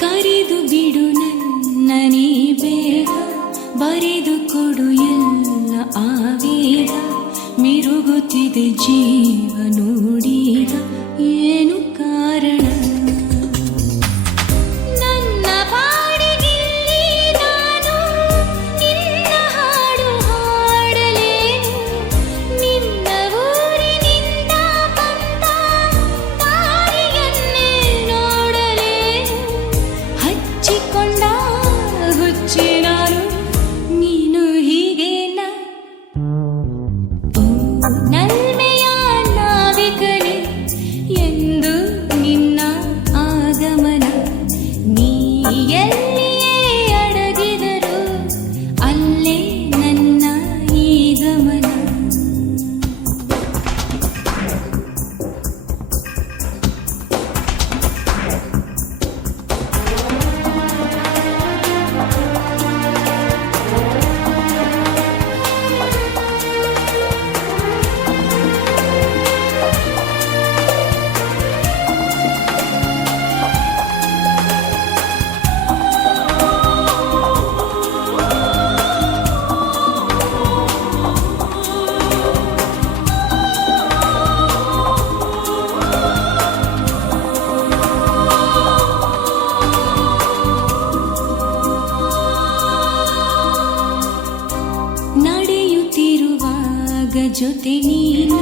ಕರೆದು ಬಿಡು ನನ್ನನೇ ಬೇಗ, ಬರೆದು ಕೊಡು ಎಲ್ಲ ಆವೇಗ, ಮಿರುಗುತ್ತಿದೆ ಜೀವ ನೋಡೀಗ ಏನು ಕಾರಣ? ನನ್ನ ಪಾಡಿಗಿಲ್ಲಿ ನಾನು ನಿನ್ನ ಹಾಡು ಹಾಡಲೇನು, ನಿನ್ನ ಊರಿನಿಂದ ಬಂದ ದಾರಿಯನ್ನೇ ನೋಡಲೇನು, ಹಚ್ಚಿಕೊಂಡ ಹುಚ್ಚಿ ನಾನು ನೀನು ಹೀಗೇನ? ನಲ್ಮೆಯ ನಾವಿಕನೇ ಎಂದು ನಿನ್ನ ಆಗಮನ, ನೀ ಎಲ್ಲಿಯೇ ಅಡಗಿದರು ಅಲ್ಲೇ ನನ್ನ ಈ ಗಮನ. ನಡೆಯುತ್ತಿರುವಾಗ ಜೊತೆ ನೀನು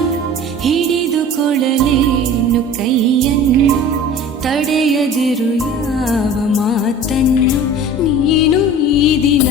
ಹಿಡಿದುಕೊಳ್ಳಲೇನು ಕೈಯನ್ನು, ತಡೆಯದಿರು ಯಾವ ಮಾತನ್ನು ನೀನು ಈ ದಿನ.